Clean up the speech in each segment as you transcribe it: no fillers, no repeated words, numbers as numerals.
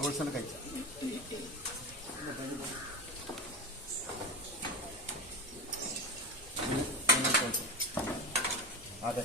Rolls കഴിച്ച അതെ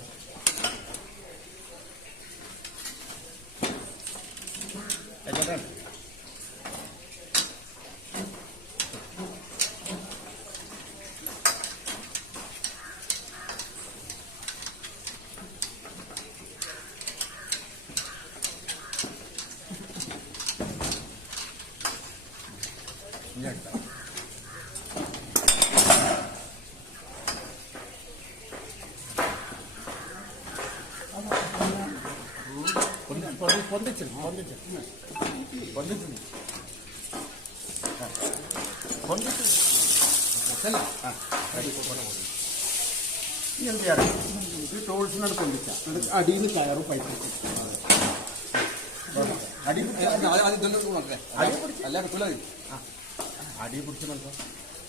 പൊന്തിച്ചു ഇനി എന്ത് ചെയ്യാറ് ഈ ടോൾസിനോട് പൊന്തിച്ച അടിയിൽ നിന്ന് കയറും പൈപ്പ് അടി പിടിച്ച് നൽകാം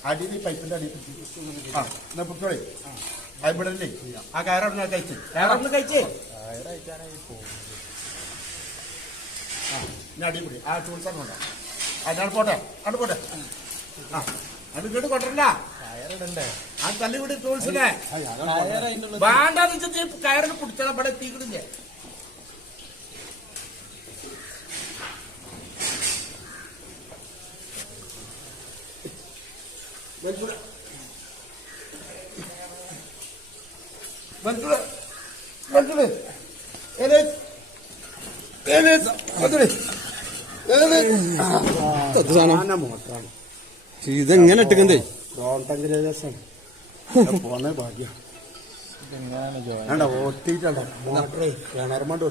അടിയിൽ ഈ പൈപ്പിന്റെ അടി പിടിച്ച് ആ എന്നാ പിടിച്ചോളേ അയപ്പിടല്ലേ ആ കയറൊന്ന് കഴിച്ചേ ആ ഞാൻ അടിപൊളി ആ ടൂൾസാണ് വേണ്ട അതിനാണ് പോട്ടെ ആ അത് ഇങ്ങോട്ട് കൊണ്ടല്ല ആ തല്ലിവിട് ടൂൾസിനെ വേണ്ടാന്ന് വെച്ചാൽ കയറിന് പിടിച്ചാൽ ഇവിടെ എത്തിക്കിടില്ലേ ഇതെങ്ങനെ ഇട്ടിക്കണ്ടേ പോണേ ഭാഗ്യം ഓട്ടിട്ടുണ്ടോ കിണർമണ്ട്